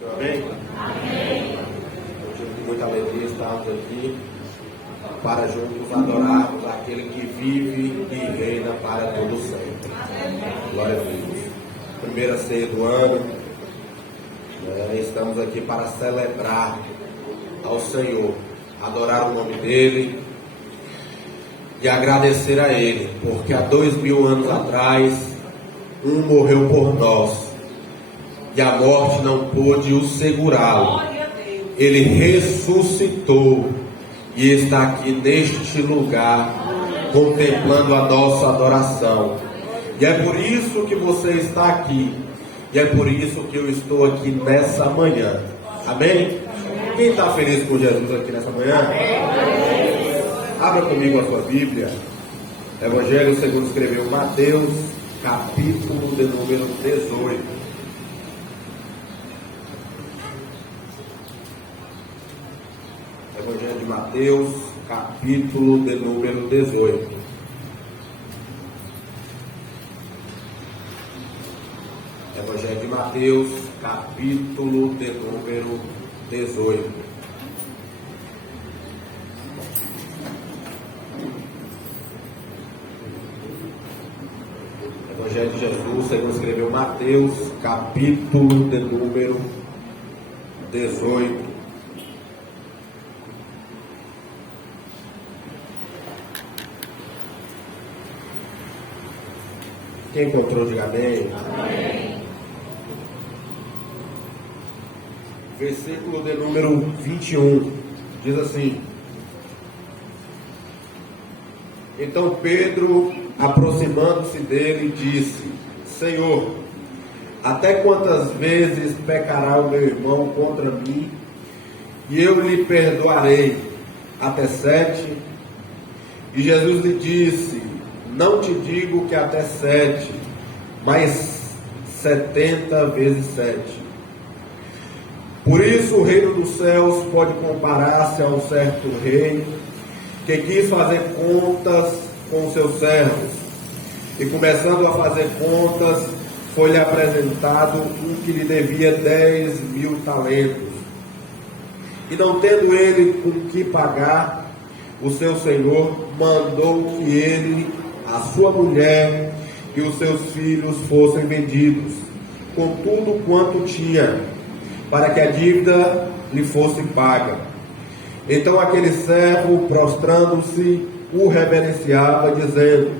Amém? Amém. Com muita alegria estamos aqui para juntos adorarmos aquele que vive e reina para todo sempre. Glória a Deus. Primeira ceia do ano, estamos aqui para celebrar ao Senhor, adorar o nome dele e agradecer a ele, porque há 2000 anos atrás um morreu por nós e a morte não pôde o segurá-lo. Ele ressuscitou e está aqui neste lugar contemplando a nossa adoração. E é por isso que você está aqui. E é por isso que eu estou aqui nessa manhã. Amém? Quem está feliz com Jesus aqui nessa manhã? Abra comigo a sua Bíblia. Evangelho segundo escreveu Mateus, capítulo de número 18. Evangelho de Mateus, capítulo de número 18. Evangelho de Mateus, capítulo de número 18. Evangelho de Jesus, segundo escreveu Mateus, capítulo de número 18. Quem encontrou, diga amém. Amém. Versículo de número 21 diz assim: Então Pedro, aproximando-se dele, disse: Senhor, até quantas vezes pecará o meu irmão contra mim e eu lhe perdoarei? Até 7? E Jesus lhe disse: Não te digo que até 7, mas 70 vezes 7. Por isso o reino dos céus pode comparar-se a um certo rei que quis fazer contas com seus servos. E começando a fazer contas, foi-lhe apresentado um que lhe devia 10.000 talentos. E não tendo ele com que pagar, o seu senhor mandou que ele, a sua mulher e os seus filhos fossem vendidos, com tudo quanto tinha, para que a dívida lhe fosse paga. Então aquele servo, prostrando-se, o reverenciava, dizendo: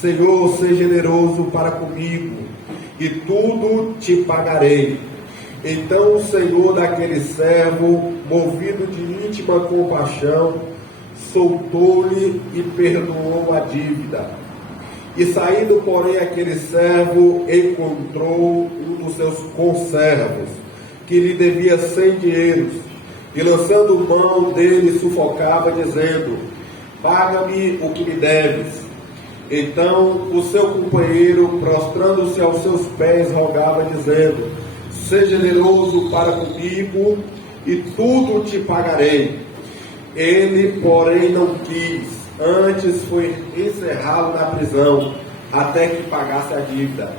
Senhor, seja generoso para comigo, e tudo te pagarei. Então o senhor daquele servo, movido de íntima compaixão, soltou-lhe e perdoou a dívida. E saindo, porém, aquele servo encontrou um dos seus conservos, que lhe devia 100 dinheiros, e lançando mão dele, sufocava, dizendo: Paga-me o que me deves. Então o seu companheiro, prostrando-se aos seus pés, rogava, dizendo: Seja generoso para comigo, e tudo te pagarei. Ele, porém, não quis, antes foi encerrá-lo na prisão, até que pagasse a dívida.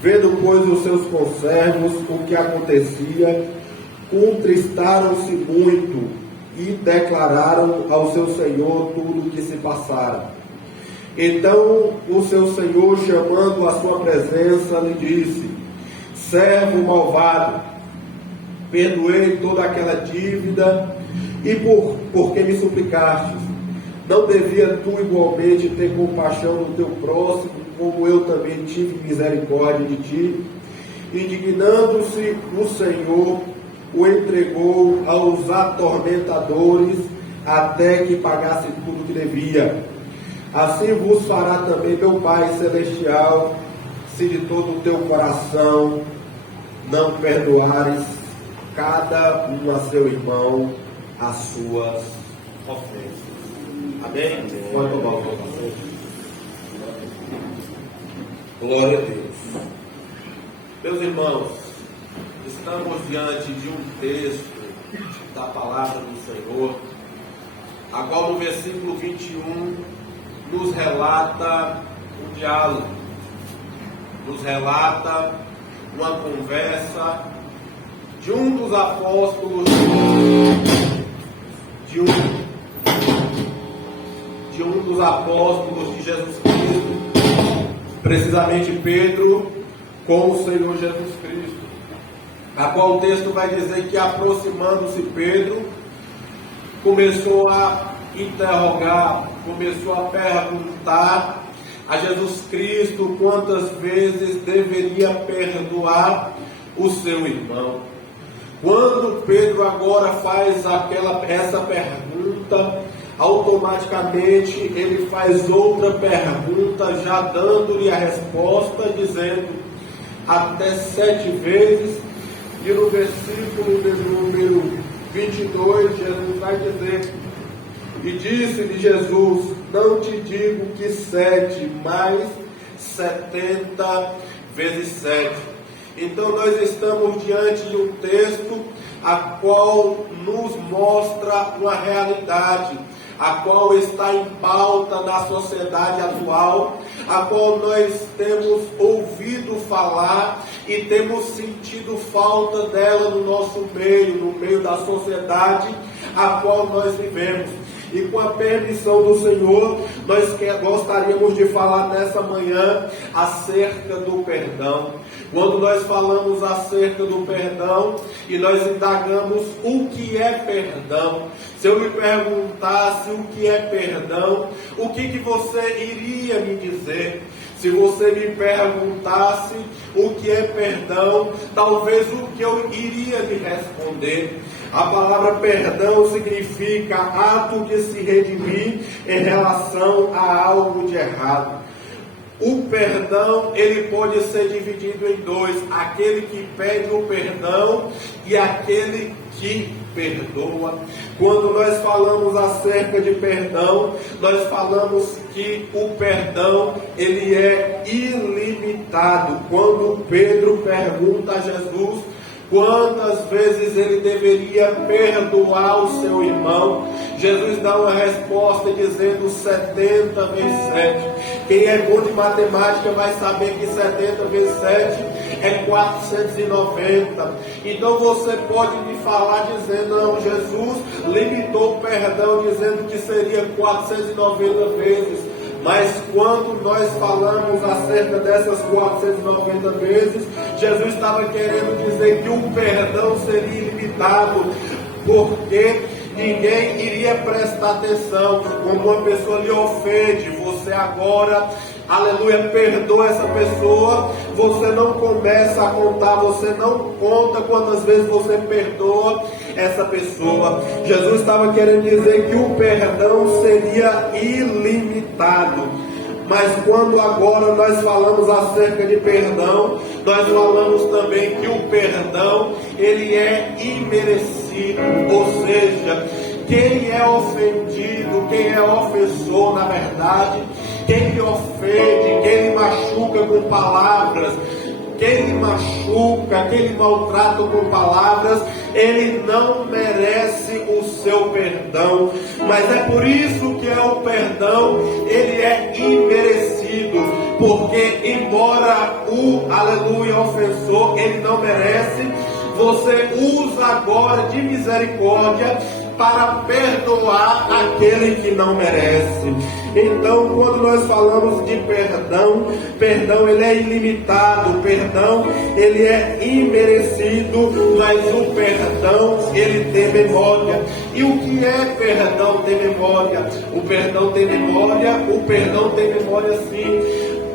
Vendo, pois, os seus conservos o que acontecia, contristaram-se muito e declararam ao seu senhor tudo o que se passara. Então o seu senhor, chamando a sua presença, lhe disse: Servo malvado, perdoei toda aquela dívida, e por que me suplicastes? Não devia tu igualmente ter compaixão do teu próximo, como eu também tive misericórdia de ti? Indignando-se, o Senhor o entregou aos atormentadores, até que pagasse tudo o que devia. Assim vos fará também meu Pai Celestial, se de todo o teu coração não perdoares cada um a seu irmão as suas ofensas. Amém? Pode tomar o voto. Glória a Deus. Meus irmãos, estamos diante de um texto da palavra do Senhor, a qual no versículo 21 nos relata um diálogo, nos relata uma conversa de um dos apóstolos, de um dos apóstolos de Jesus Cristo, precisamente Pedro, com o Senhor Jesus Cristo, a qual o texto vai dizer que, aproximando-se Pedro, começou a interrogar, começou a perguntar a Jesus Cristo quantas vezes deveria perdoar o seu irmão. Quando Pedro agora faz essa pergunta, automaticamente ele faz outra pergunta, já dando-lhe a resposta, dizendo até 7 vezes, e no versículo de número 22, Jesus vai dizer: e disse-lhe Jesus, não te digo que 7, mas 70 vezes 7. Então nós estamos diante de um texto a qual nos mostra uma realidade, a qual está em pauta na sociedade atual, a qual nós temos ouvido falar e temos sentido falta dela no nosso meio, no meio da sociedade a qual nós vivemos. E com a permissão do Senhor, nós gostaríamos de falar nessa manhã acerca do perdão. Quando nós falamos acerca do perdão e nós indagamos o que é perdão, se eu lhe perguntasse o que é perdão, o que você iria me dizer? Se você me perguntasse o que é perdão, talvez o que eu iria lhe responder. A palavra perdão significa ato de se redimir em relação a algo de errado. O perdão, ele pode ser dividido em dois: aquele que pede o perdão e aquele que perdoa. Quando nós falamos acerca de perdão, nós falamos que o perdão, ele é ilimitado. Quando Pedro pergunta a Jesus quantas vezes ele deveria perdoar o seu irmão, Jesus dá uma resposta dizendo 70 vezes 7. Quem é bom de matemática vai saber que 70 vezes 7 é 490. Então você pode me falar dizendo: não, Jesus limitou o perdão dizendo que seria 490 vezes. Mas quando nós falamos acerca dessas 490 vezes, Jesus estava querendo dizer que o perdão seria ilimitado, porque ninguém iria prestar atenção. Quando uma pessoa lhe ofende, você agora, aleluia, perdoa essa pessoa, você não começa a contar, você não conta quantas vezes você perdoa essa pessoa. Jesus estava querendo dizer que o perdão seria ilimitado. Mas quando agora nós falamos acerca de perdão, nós falamos também que o perdão, ele é imerecido, ou seja, quem é ofendido, quem é ofensor, na verdade, quem lhe ofende, quem lhe machuca com palavras, quem lhe machuca, quem lhe maltrata com palavras, ele não merece o seu perdão. Mas é por isso que o perdão, ele é imerecido, porque embora o, aleluia, ofensor, ele não merece, você usa agora de misericórdia para perdoar aquele que não merece. Então, quando nós falamos de perdão, perdão ele é ilimitado, perdão ele é imerecido, mas o perdão ele tem memória. E o que é perdão tem memória? O perdão tem memória, o perdão tem memória sim.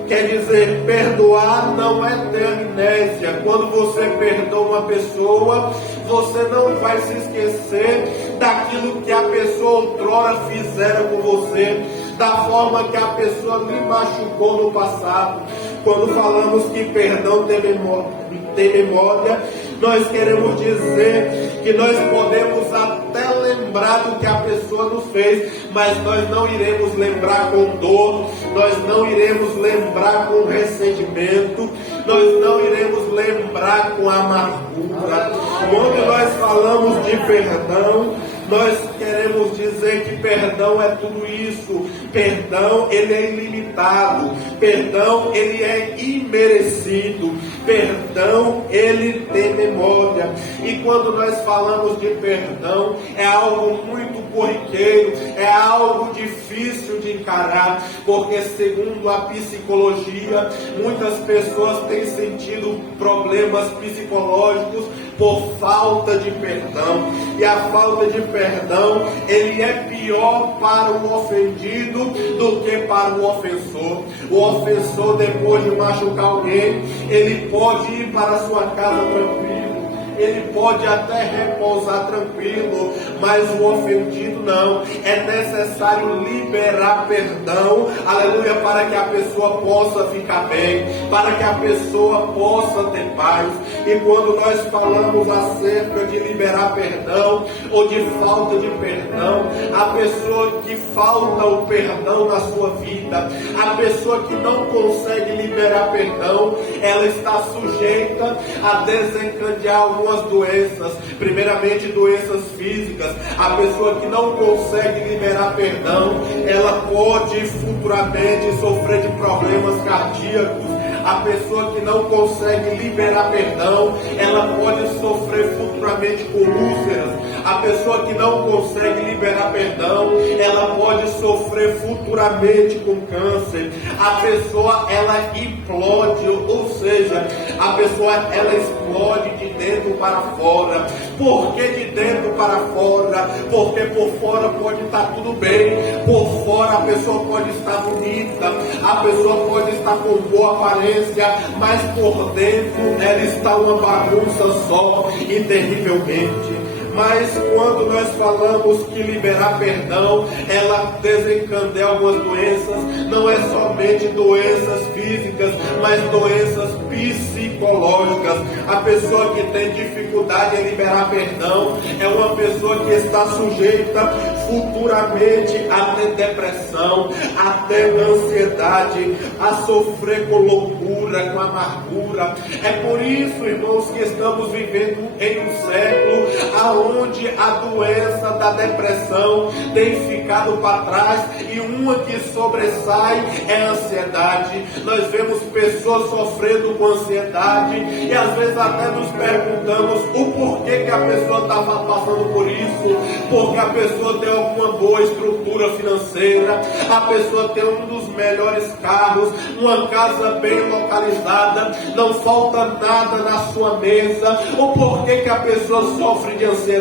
Quer dizer, perdoar não é ter amnésia. Quando você perdoa uma pessoa, você não vai se esquecer daquilo que a pessoa outrora fizera com você, da forma que a pessoa lhe machucou no passado. Quando falamos que perdão tem memória, nós queremos dizer que nós podemos até lembrar do que a pessoa nos fez, mas nós não iremos lembrar com dor, nós não iremos lembrar com ressentimento, nós não iremos lembrar com amargura. Quando nós falamos de perdão, Nós queremos dizer que perdão é tudo isso. Perdão, ele é ilimitado. Perdão, ele é imerecido. Perdão, ele tem memória. E quando nós falamos de perdão, é algo muito corriqueiro, é algo difícil de encarar, porque segundo a psicologia, muitas pessoas têm sentido problemas psicológicos por falta de perdão. E a falta de perdão, ele é pior para o ofendido do que para o ofensor. O ofensor, depois de machucar alguém, ele pode ir para a sua casa tranquilo, ele pode até repousar tranquilo, mas o ofendido não. É necessário liberar perdão, aleluia, para que a pessoa possa ficar bem, para que a pessoa possa ter paz. E quando nós falamos acerca de liberar perdão ou de falta de perdão, a pessoa que falta o perdão na sua vida, a pessoa que não consegue liberar perdão, ela está sujeita a desencadear algumas doenças, primeiramente doenças físicas. A pessoa que não consegue liberar perdão, ela pode futuramente sofrer de problemas cardíacos. A pessoa que não consegue liberar perdão, ela pode sofrer futuramente com úlceras. A pessoa que não consegue liberar perdão, ela pode sofrer futuramente com câncer. A pessoa, ela implode, ou seja, a pessoa, ela explode de dentro para fora. Por que de dentro para fora? Porque por fora pode estar tudo bem, por fora a pessoa pode estar bonita, a pessoa pode estar com boa aparência, mas por dentro ela está uma bagunça só e terrivelmente. Mas quando nós falamos que liberar perdão, ela desencadeia algumas doenças, não é somente doenças físicas, mas doenças psicológicas. A pessoa que tem dificuldade em liberar perdão é uma pessoa que está sujeita futuramente a ter depressão, a ter ansiedade, a sofrer com loucura, com amargura. É por isso, irmãos, que estamos vivendo em um século onde a doença da depressão tem ficado para trás e uma que sobressai é a ansiedade. Nós vemos pessoas sofrendo com ansiedade e às vezes até nos perguntamos o porquê que a pessoa está passando por isso. Porque a pessoa tem alguma boa estrutura financeira, a pessoa tem um dos melhores carros, uma casa bem localizada, não falta nada na sua mesa. Ou porquê que a pessoa sofre de ansiedade,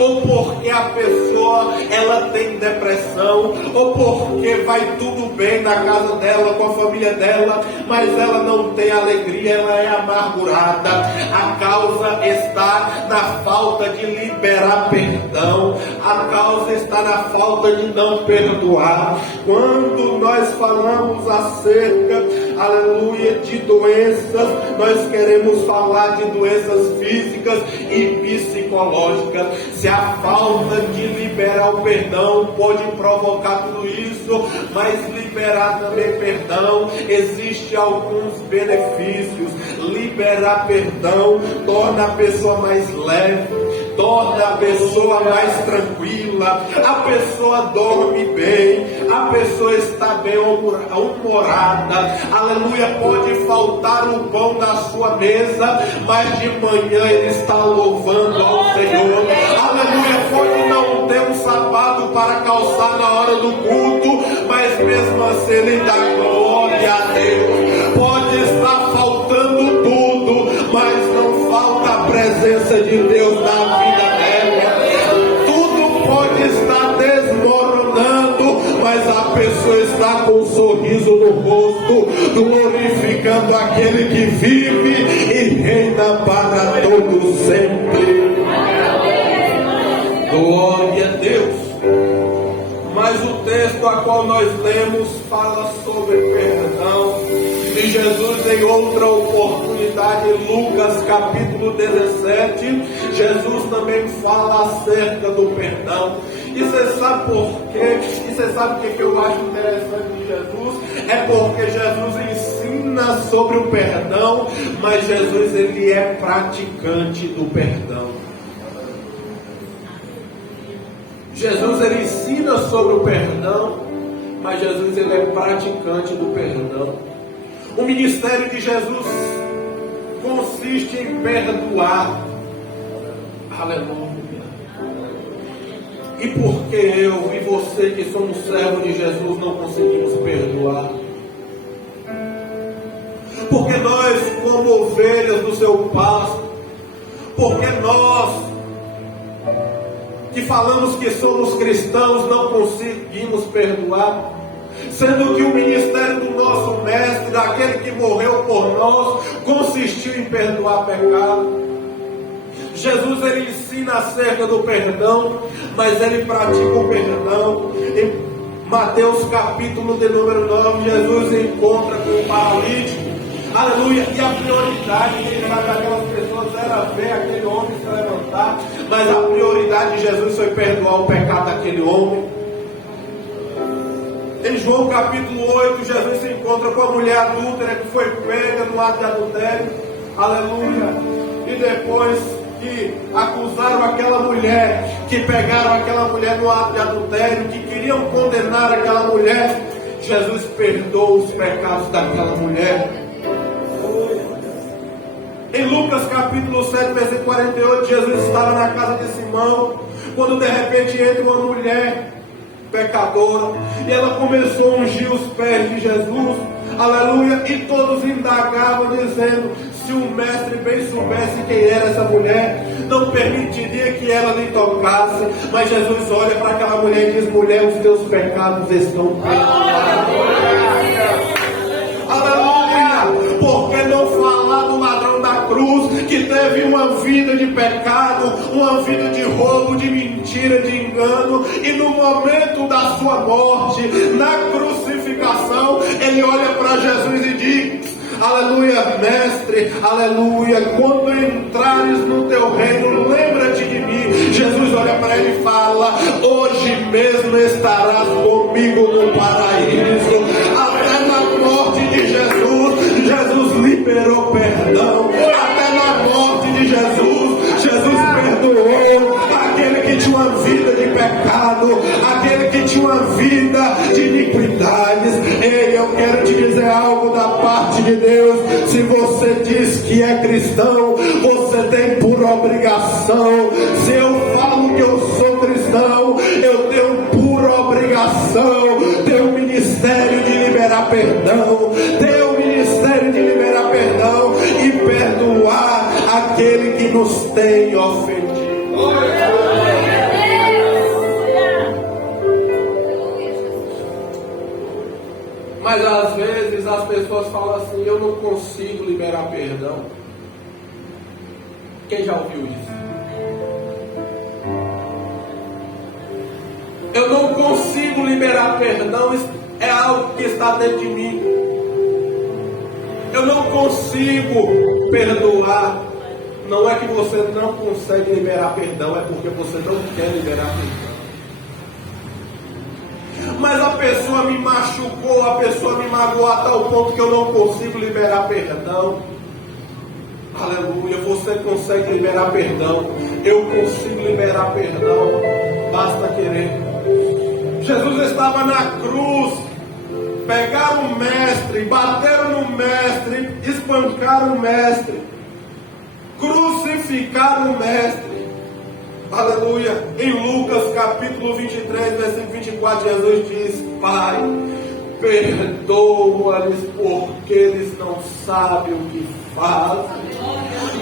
ou porque a pessoa ela tem depressão, ou porque vai tudo bem na casa dela, com a família dela, mas ela não tem alegria, ela é amargurada. A causa está na falta de liberar perdão, a causa está na falta de não perdoar. Quando nós falamos acerca, aleluia, de doenças, nós queremos falar de doenças físicas e psicológicas. Se a falta de liberar o perdão pode provocar tudo isso, mas liberar também perdão, existe alguns benefícios. Liberar perdão torna a pessoa mais leve, torna a pessoa mais tranquila, a pessoa dorme bem, a pessoa está bem humorada, aleluia. Pode faltar o pão na sua mesa, mas de manhã ele está louvando ao Senhor, aleluia. Pode não ter um sapato para calçar na hora do culto, mas mesmo assim ele dá glória a Deus. Pode estar faltando tudo, mas não falta a presença de Deus na vida dela. Tudo pode estar desmoronando, mas a pessoa está com um sorriso no rosto, glorificando aquele que vive e reina para todo sempre. Glória a Deus. Mas o texto a qual nós lemos fala sobre perdão. E Jesus, em outra oportunidade, em Lucas capítulo 17, Jesus também fala acerca do perdão. E você sabe por quê? E você sabe o que eu acho interessante de Jesus? É porque Jesus ensina sobre o perdão, mas Jesus, ele é praticante do perdão. Jesus ele ensina sobre o perdão, mas Jesus ele é praticante do perdão. O ministério de Jesus consiste em perdoar. Aleluia. E por que eu e você que somos servos de Jesus não conseguimos perdoar? Porque nós, como ovelhas do seu pasto, porque nós que falamos que somos cristãos não conseguimos perdoar, sendo que o ministério do nosso mestre, daquele que morreu por nós, consistiu em perdoar pecado. Jesus ele ensina acerca do perdão, mas ele pratica o perdão. Em Mateus capítulo de número 9, Jesus encontra com o paralítico. Aleluia. E a prioridade daquelas pessoas era ver aquele homem se levantar, mas a prioridade de Jesus foi perdoar o pecado daquele homem. Em João capítulo 8, Jesus se encontra com a mulher adúltera que foi pega no ato de adultério. Aleluia. E depois que acusaram aquela mulher, que pegaram aquela mulher no ato de adultério, que queriam condenar aquela mulher, Jesus perdoou os pecados daquela mulher. Em Lucas capítulo 7, versículo 48, Jesus estava na casa de Simão, quando de repente entra uma mulher pecadora, e ela começou a ungir os pés de Jesus, aleluia, e todos indagavam dizendo, se o mestre bem soubesse quem era essa mulher, não permitiria que ela lhe tocasse. Mas Jesus olha para aquela mulher e diz, mulher, os teus pecados estão perdoados. Aleluia, porque não falar do ladrão da cruz, que teve uma vida de pecado, uma vida de roubo, de mentira, de engano, e no momento da sua morte, na crucificação, ele olha para Jesus e diz, aleluia, mestre, aleluia, quando entrares no teu reino, lembra-te de mim. Jesus olha para ele e fala, hoje mesmo estarás comigo no paraíso. Até na morte de Jesus, Jesus liberou perdão. Até na morte de Jesus, Jesus perdoou aquele que tinha uma vida de pecado, aquele que tinha uma vida de iniquidades. Ei, eu quero te dizer algo da parte de Deus. Se você diz que é cristão, você tem por obrigação. Se eu falo que eu sou cristão, eu tenho por obrigação ter o ministério de liberar perdão, ter o ministério de liberar perdão e perdoar aquele que nos tem ofendido. Mas às vezes as pessoas falam assim, eu não consigo liberar perdão. Quem já ouviu isso? Eu não consigo liberar perdão, é algo que está dentro de mim. Eu não consigo perdoar. Não é que você não consegue liberar perdão, é porque você não quer liberar perdão. Mas a pessoa me machucou, a pessoa me magoou a tal ponto que eu não consigo liberar perdão. Aleluia, você consegue liberar perdão. Eu consigo liberar perdão. Basta querer. Jesus estava na cruz. Pegaram o mestre, bateram no mestre, espancaram o mestre, crucificaram o mestre. Aleluia. Em Lucas capítulo 23, versículo 24, Jesus diz, Pai, perdoa-lhes porque eles não sabem o que fazem.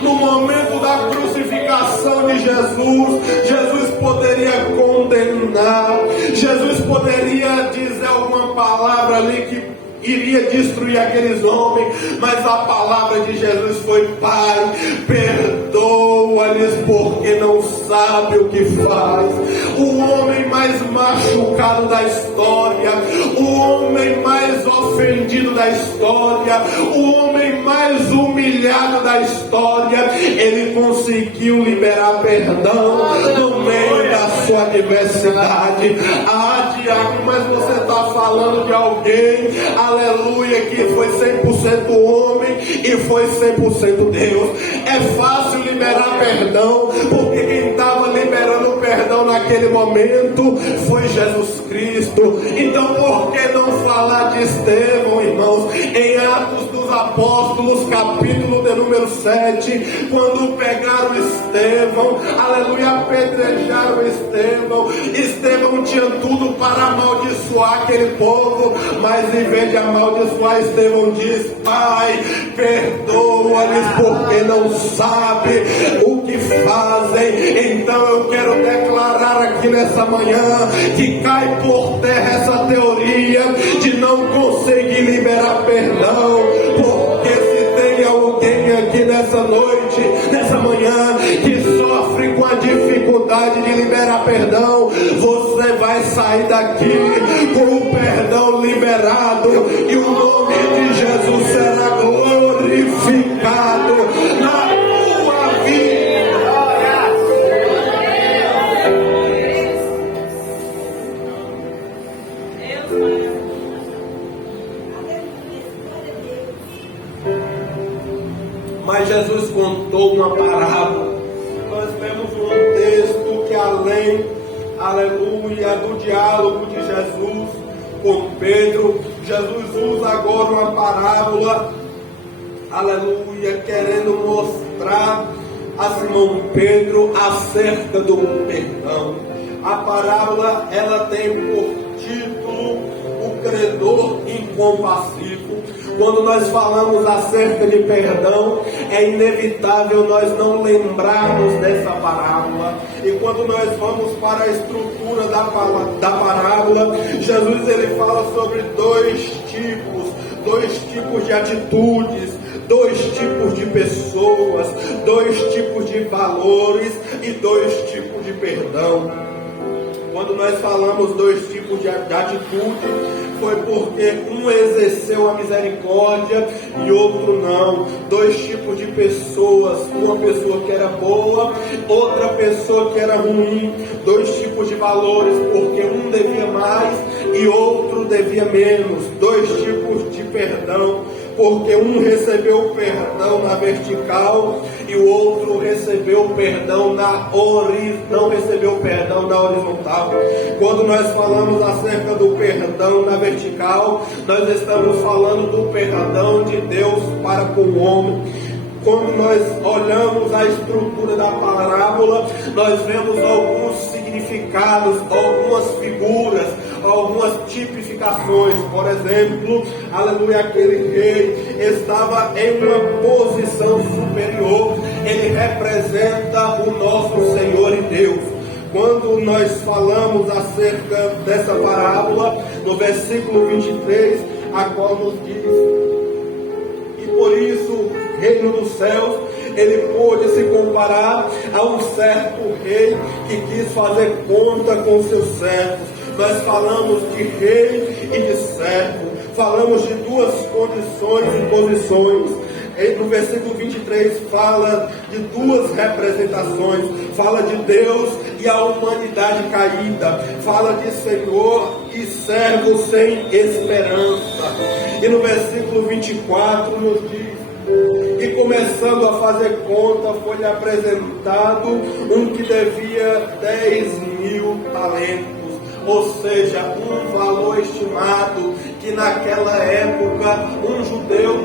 No momento da crucificação de Jesus, Jesus poderia condenar, Jesus poderia dizer alguma palavra ali que iria destruir aqueles homens, mas a palavra de Jesus foi, Pai, perdoa-lhes porque não sabe o que faz. O homem mais machucado da história, o homem mais ofendido da história, o homem mais humilhado da história, ele conseguiu liberar perdão no meio da sua adversidade. Ah, diabo, mas você está falando de alguém, aleluia, que foi 100% homem e foi 100% Deus. É fácil liberar perdão, porque quem estava liberando perdão naquele momento foi Jesus Cristo. Então por que não falar de Estevão, irmãos? Em Atos dos Apóstolos, capítulo de número 7, quando pegaram Estevão, aleluia, apedrejaram Estevão tinha tudo para amaldiçoar aquele povo, mas em vez de amaldiçoar, Estevão diz: Pai, perdoa-lhes porque não sabem o que fazem. Então eu quero declarar aqui nessa manhã que cai por terra essa teoria de não conseguir liberar perdão, porque se tem alguém aqui nessa noite, nessa manhã, que sofre com a dificuldade de liberar perdão, você vai sair daqui com o perdão liberado e o nome de Jesus será glorificado na tua vida. Mas Jesus contou uma parábola. Nós vemos um texto que além, aleluia, do diálogo de Jesus com Pedro, Jesus usa agora uma parábola, aleluia, querendo mostrar a Simão Pedro acerca do perdão. A parábola, ela tem por título o credor incompassivo. Quando nós falamos acerca de perdão, é inevitável nós não lembrarmos dessa parábola. E quando nós vamos para a estrutura da parábola, Jesus ele fala sobre dois tipos de atitudes, dois tipos de pessoas, dois tipos de valores e dois tipos de perdão. Quando nós falamos dois tipos de atitude, foi porque um exerceu a misericórdia e outro não. Dois tipos de pessoas, uma pessoa que era boa, outra pessoa que era ruim. Dois tipos de valores, porque um devia mais e outro devia menos. Dois tipos de perdão, porque um recebeu perdão na vertical e o outro recebeu perdão não recebeu perdão na horizontal. Quando nós falamos acerca do perdão na vertical, nós estamos falando do perdão de Deus para com o homem. Quando nós olhamos a estrutura da parábola, nós vemos alguns significados, algumas figuras, algumas tipificações. Por exemplo, aleluia, aquele rei estava em uma posição superior. Ele representa o nosso Senhor e Deus. Quando nós falamos acerca dessa parábola, no versículo 23, a qual nos diz: e por isso o reino dos céus, ele pôde se comparar a um certo rei que quis fazer conta com seus servos. Nós falamos de rei e de servo, falamos de duas condições e posições. No versículo 23 fala de duas representações, fala de Deus e a humanidade caída, fala de Senhor e servo sem esperança. E no versículo 24 nos diz: e começando a fazer conta, foi-lhe apresentado um que devia 10.000 talentos. Ou seja, um valor estimado que naquela época um judeu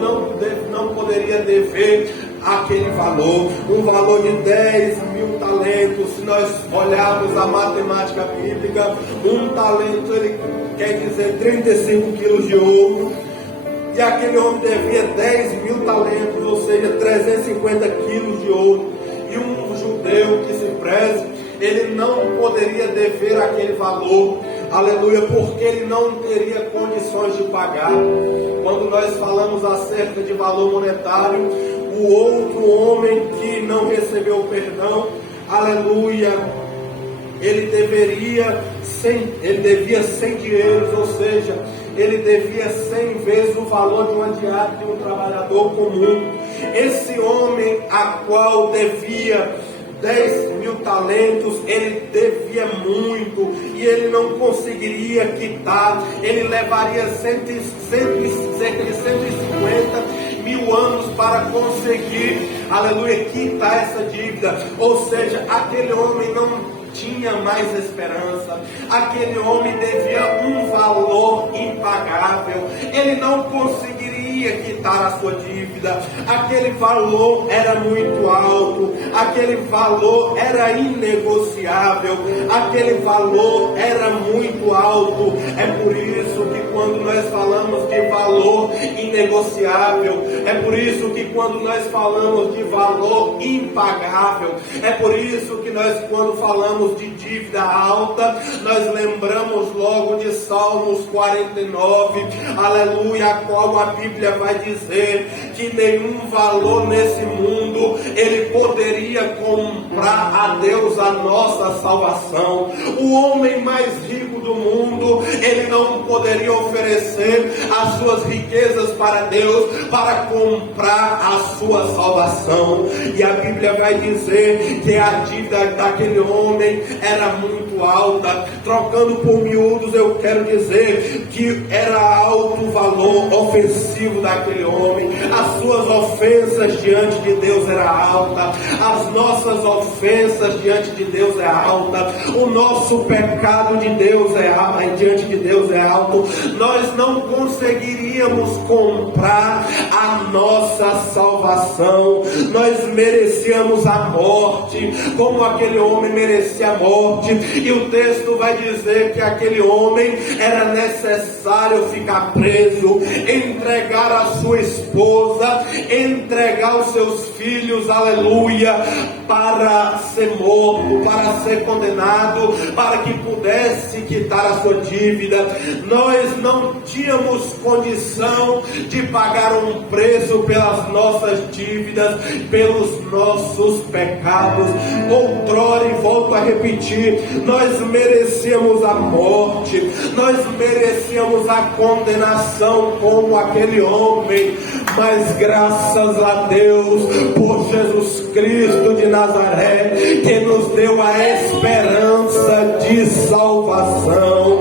não poderia dever aquele valor. Um valor de 10.000 talentos. Se nós olharmos a matemática bíblica, um talento ele quer dizer 35 quilos de ouro. E aquele homem devia 10.000 talentos, ou seja, 350 quilos de ouro. E um judeu que se preze, ele não poderia dever aquele valor, aleluia, porque ele não teria condições de pagar. Quando nós falamos acerca de valor monetário, o outro homem que não recebeu perdão, aleluia, ele devia 100 dinheiros, ou seja, ele devia 100 vezes o valor de uma diária de um trabalhador comum. Esse homem a qual devia 10.000 talentos, ele devia muito e ele não conseguiria quitar. Ele levaria cerca de 150.000 anos para conseguir, aleluia, quitar essa dívida. Ou seja, aquele homem não tinha mais esperança. Aquele homem devia um valor impagável. Ele não conseguiria quitar a sua dívida. Aquele valor era muito alto. Aquele valor era inegociável. Aquele valor era muito alto. É por isso que quando nós falamos de valor inegociável, é por isso que quando nós falamos de valor impagável, é por isso que nós, quando falamos de dívida alta, nós lembramos logo de Salmos 49, aleluia, a qual a Bíblia vai dizer que nenhum valor nesse mundo ele poderia comprar a Deus a nossa salvação. O homem mais rico do mundo, ele não poderia oferecer as suas riquezas para Deus para comprar a sua salvação. E a Bíblia vai dizer que a dívida daquele homem era muito alta. Trocando por miúdos, eu quero dizer que era alto o valor ofensivo daquele homem. As suas ofensas diante de Deus era alta. As nossas ofensas diante de Deus é alta. O nosso pecado de Deus é alto, diante de Deus é alto. Nós não conseguiríamos comprar a nossa salvação. Nós merecíamos a morte, como aquele homem merecia a morte. E o texto vai dizer que aquele homem era necessário ficar preso, entregar a sua esposa, entregar os seus filhos, aleluia, para ser morto, para ser condenado, para que pudesse quitar a sua dívida. Nós não tínhamos condição de pagar um preço pelas nossas dívidas, pelos nossos pecados. Outrora, e volto a repetir, nós merecíamos a morte, nós merecíamos a condenação como aquele homem, mas graças a Deus por Jesus Cristo de Nazaré, que nos deu a esperança de salvação.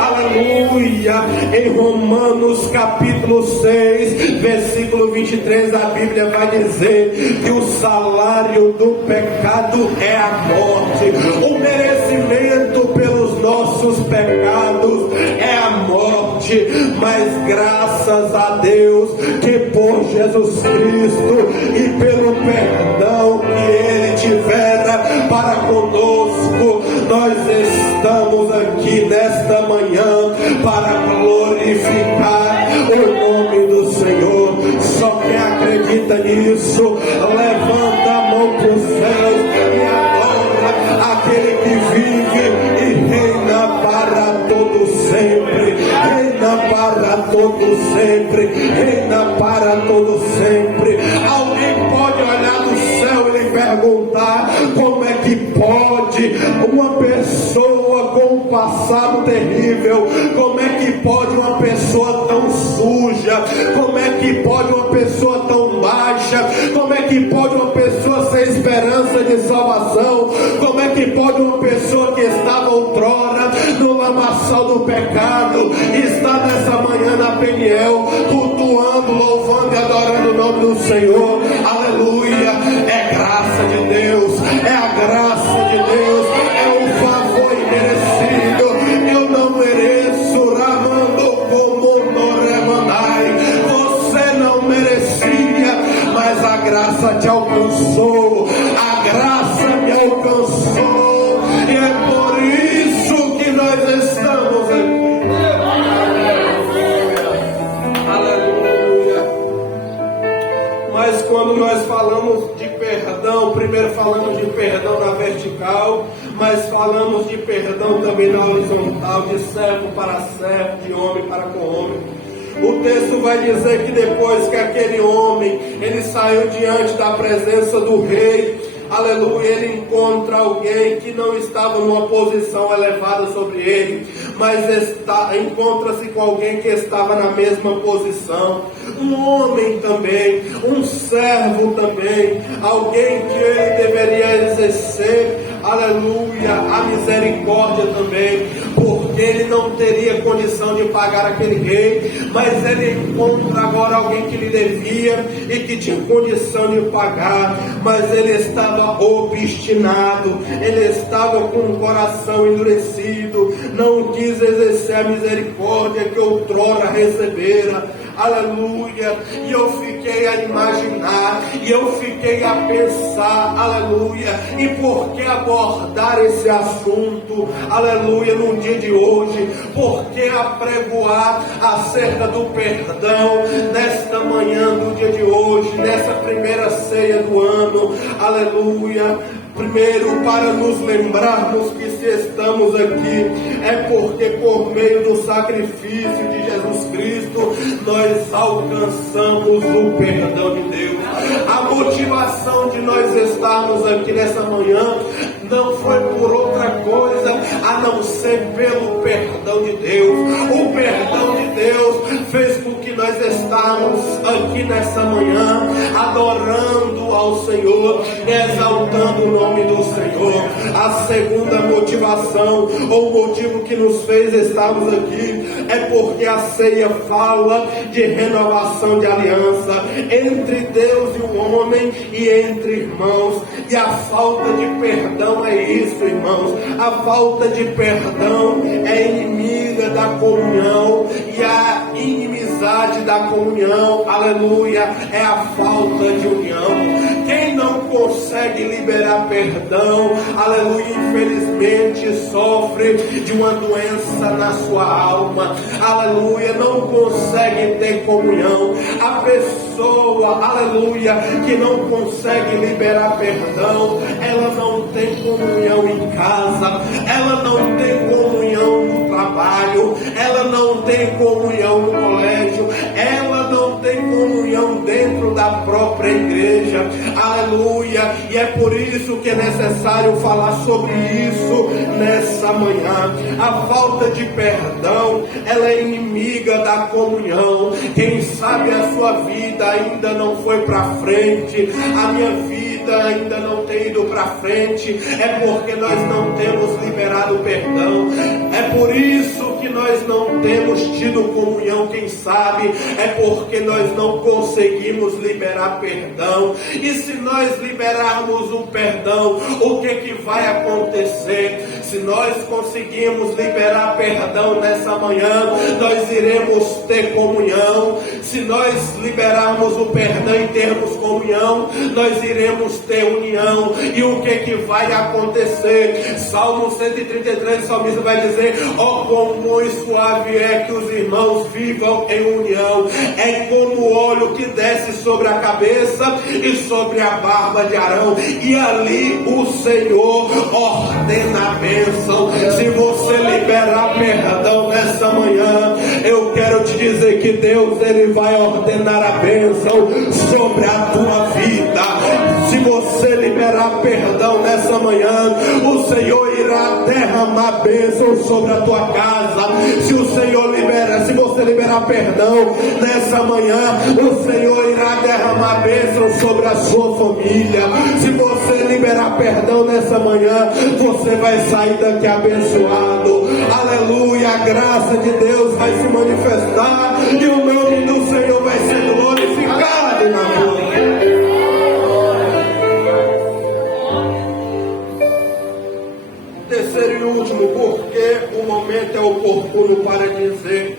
Aleluia! Em Romanos capítulo 6, versículo 23, a Bíblia vai dizer que o salário do pecado é a morte. O merecimento pelos nossos pecados é a morte, mas graças a Deus que por Jesus Cristo e pelo perdão que Ele tivera para conosco, nós estamos aqui nesta manhã para glorificar o nome do Senhor. Só quem acredita nisso, levanta a mão para os céus e adora aquele que vive e reina para todo sempre, reina para todo sempre, reina para todo sempre. Alguém pode olhar no céu e lhe perguntar como é que pode uma pessoa com um passado terrível, como é que pode uma pessoa tão suja, como é que pode uma pessoa tão baixa, como é que pode uma pessoa sem esperança de salvação, como é que pode uma pessoa que estava outrora no lamaçal do pecado, está nessa manhã na Peniel, cultuando, louvando e adorando o nome do Senhor. Aleluia! É graça de Deus, é a graça de Deus, é o favor imerecido. Eu não mereço, Ramando como Noremanai, você não merecia, mas a graça te alcançou, a graça me alcançou, e é por isso que nós estamos aqui. Aleluia! Mas quando nós falamos de perdão, primeiro falamos de perdão na vertical, mas falamos de perdão também na horizontal, de servo para servo, de homem para com homem. O texto vai dizer que depois que aquele homem, ele saiu diante da presença do rei, aleluia, ele encontra alguém que não estava numa posição elevada sobre ele, mas encontra-se com alguém que estava na mesma posição, um homem também, um servo também, alguém que ele deveria exercer, aleluia, a misericórdia também, porque ele não teria condição de pagar aquele rei, mas ele encontra agora alguém que lhe devia e que tinha condição de pagar, mas ele estava obstinado, ele estava com o coração endurecido, não quis exercer a misericórdia que outrora recebera. Aleluia, e eu fiquei a imaginar, e eu fiquei a pensar, aleluia, e por que abordar esse assunto, aleluia, no dia de hoje, por que apregoar acerca do perdão, nesta manhã do dia de hoje, nessa primeira ceia do ano, aleluia. Primeiro, para nos lembrarmos que se estamos aqui, é porque por meio do sacrifício de Jesus Cristo, nós alcançamos o perdão de Deus. A motivação de nós estarmos aqui nessa manhã não foi por outra coisa, a não ser pelo perdão de Deus. O perdão de Deus fez com que nós estamos aqui nessa manhã, adorando ao Senhor, exaltando o nome do Senhor. A segunda motivação, ou motivo que nos fez estarmos aqui, é porque a ceia fala de renovação de aliança entre Deus e o homem e entre irmãos. E a falta de perdão é isso, irmãos. A falta de perdão é inimiga da comunhão, e a inimizade da comunhão, aleluia, é a falta de união. Quem não consegue liberar perdão, aleluia, infelizmente sofre de uma doença na sua alma, aleluia, não consegue ter comunhão. A pessoa, aleluia, que não consegue liberar perdão, ela não tem comunhão em casa, ela não tem comunhão no trabalho, ela não tem comunhão no colégio, ela não tem comunhão dentro da própria igreja, aleluia, e é por isso que é necessário falar sobre isso nessa manhã. A falta de perdão, ela é inimiga da comunhão. Quem sabe a sua vida ainda não foi para frente, a minha vida ainda não tem ido para frente, é porque nós não temos liberado o perdão. É por isso que nós não temos tido comunhão. Quem sabe é porque nós não conseguimos liberar perdão. E se nós liberarmos o perdão, o que vai acontecer? Se nós conseguimos liberar perdão nessa manhã, nós iremos ter comunhão. Se nós liberarmos o perdão e termos comunhão, nós iremos ter união. E o que vai acontecer? Salmo 133, o salmista vai dizer: ó, como suave é que os irmãos vivam em união. É como o óleo que desce sobre a cabeça e sobre a barba de Arão, e ali o Senhor ordena a bênção. Se você liberar perdão nessa manhã, eu quero te dizer que Deus, Ele vai ordenar a bênção sobre a tua vida. Se você liberar perdão nessa manhã, o Senhor irá derramar bênção sobre a tua casa. Se você liberar perdão nessa manhã, o Senhor irá derramar bênção sobre a sua família. Se você liberar perdão nessa manhã, você vai sair daqui abençoado. Aleluia, a graça de Deus vai se manifestar e o nome do Senhor vai ser glorificado na tua vida. Terceiro e último, porque o momento é oportuno para dizer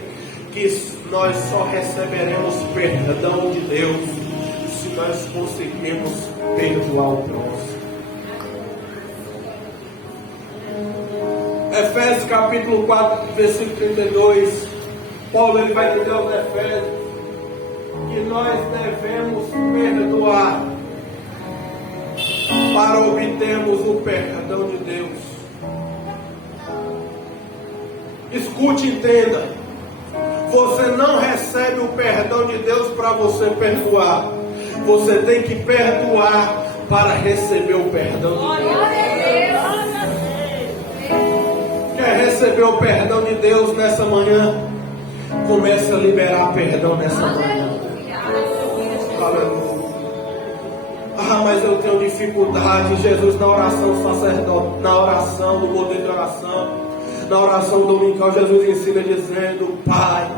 que nós só receberemos perdão de Deus se nós conseguirmos perdoar o próximo. Efésios capítulo 4, versículo 32, Paulo ele vai dizer aos Efésios que nós devemos perdoar para obtermos o perdão de Deus. Escute e entenda. Você não recebe o perdão de Deus para você perdoar. Você tem que perdoar para receber o perdão de Deus. Quer receber o perdão de Deus nessa manhã? Comece a liberar perdão nessa manhã. Aleluia. Mas eu tenho dificuldade. Jesus na oração sacerdote, na oração, no poder de oração, Na oração dominical, Jesus ensina dizendo: Pai,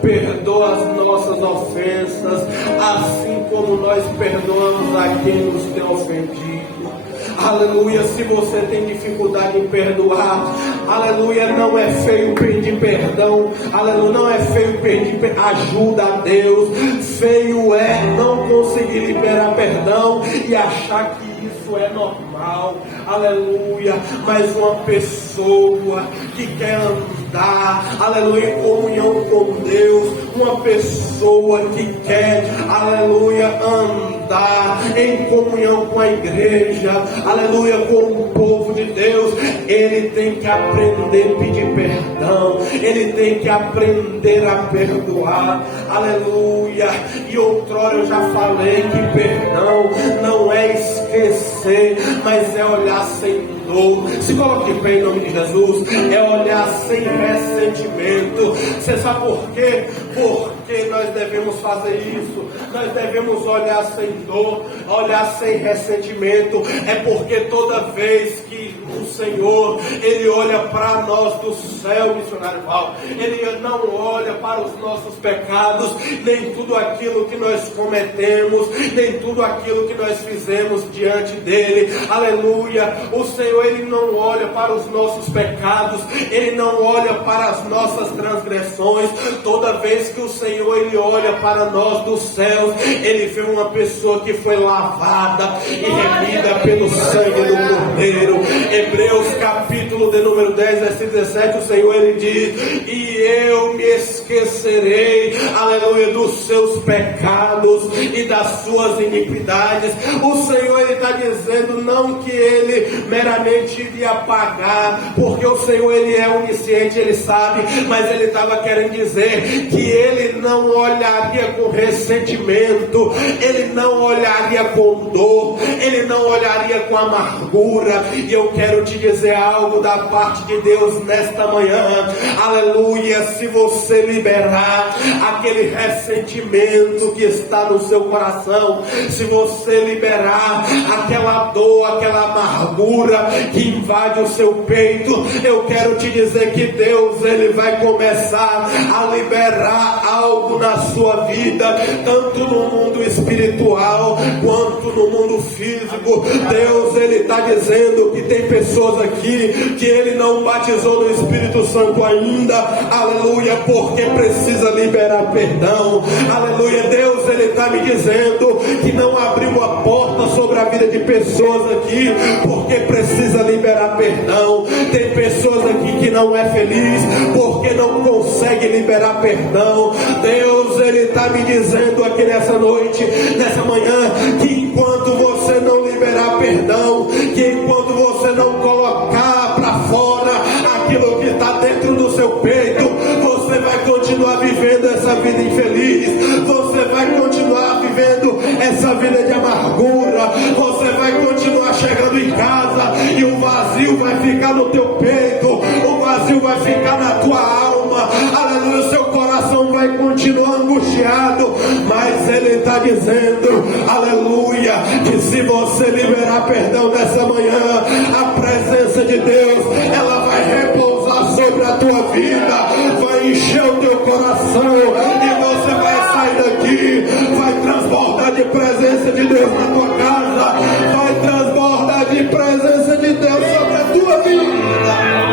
perdoa as nossas ofensas, assim como nós perdoamos a quem nos tem ofendido. Aleluia. Se você tem dificuldade em perdoar, aleluia, não é feio pedir perdão, aleluia, não é feio pedir ajuda a Deus. Feio é não conseguir liberar perdão e achar que isso é normal, aleluia. Mas uma pessoa que quer andar, aleluia, em comunhão com Deus, uma pessoa que quer, aleluia, andar em comunhão com a igreja, aleluia, com o povo de Deus, ele tem que aprender a pedir perdão, ele tem que aprender a perdoar, aleluia. E outrora eu já falei que perdão não é esquecer, mas é olhar sem dor. Se coloque de pé em nome de Jesus. É olhar sem ressentimento. Você sabe por quê? Porque nós devemos fazer isso. Nós devemos olhar sem dor, olhar sem ressentimento. É porque toda vez que o Senhor, Ele olha para nós do céu, missionário Val, Ele não olha para os nossos pecados, nem tudo aquilo que nós cometemos, nem tudo aquilo que nós fizemos diante dEle, aleluia. O Senhor, Ele não olha para os nossos pecados, Ele não olha para as nossas transgressões. Toda vez que o Senhor, Ele olha para nós dos céus, Ele vê uma pessoa que foi lavada e remida pelo sangue do Cordeiro. Hebreus capítulo de número 10, versículo 17, o Senhor, Ele diz: e eu me esquecerei, aleluia, dos seus pecados e das suas iniquidades. O Senhor, Ele está dizendo não que Ele meramente iria pagar, porque o Senhor, Ele é onisciente, Ele sabe, mas Ele estava querendo dizer que Ele não olharia com ressentimento, Ele não olharia com dor, Ele não olharia com amargura. E eu quero te dizer algo da parte de Deus nesta manhã, aleluia. Se você liberar aquele ressentimento que está no seu coração, se você liberar aquela dor, aquela amargura que invade o seu peito, eu quero te dizer que Deus, Ele vai começar a liberar algo na sua vida, tanto no mundo espiritual quanto no mundo físico. Deus, Ele está dizendo que tem pessoas aqui que Ele não batizou no Espírito Santo ainda, aleluia, porque precisa liberar perdão, aleluia. Deus, Ele está me dizendo que não abriu a porta sobre a vida de pessoas aqui, porque precisa liberar perdão. Tem pessoas aqui que não é feliz, porque não consegue liberar perdão. Deus, Ele está me dizendo aqui nessa noite, nessa manhã, que enquanto você não liberar perdão, que enquanto você não colocar para fora aquilo que está dentro do seu peito, você vai continuar vivendo essa vida infeliz, você vai continuar vivendo essa vida de amargura, você vai continuar chegando em casa e o vazio vai ficar no teu peito, o vazio vai ficar na tua alma, aleluia. O seu coração vai continuar angustiado, mas Ele está dizendo, aleluia, que se você liberar perdão nessa manhã, a presença de Deus, ela vai repousar sobre a tua vida, vai encher o teu coração e você vai sair daqui, vai transbordar de presença de Deus na tua casa, vai transbordar de presença de Deus sobre a tua vida.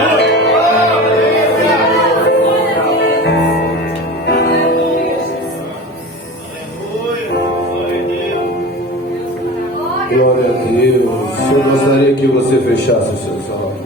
Glória a Deus. Eu gostaria que você fechasse os seus olhos.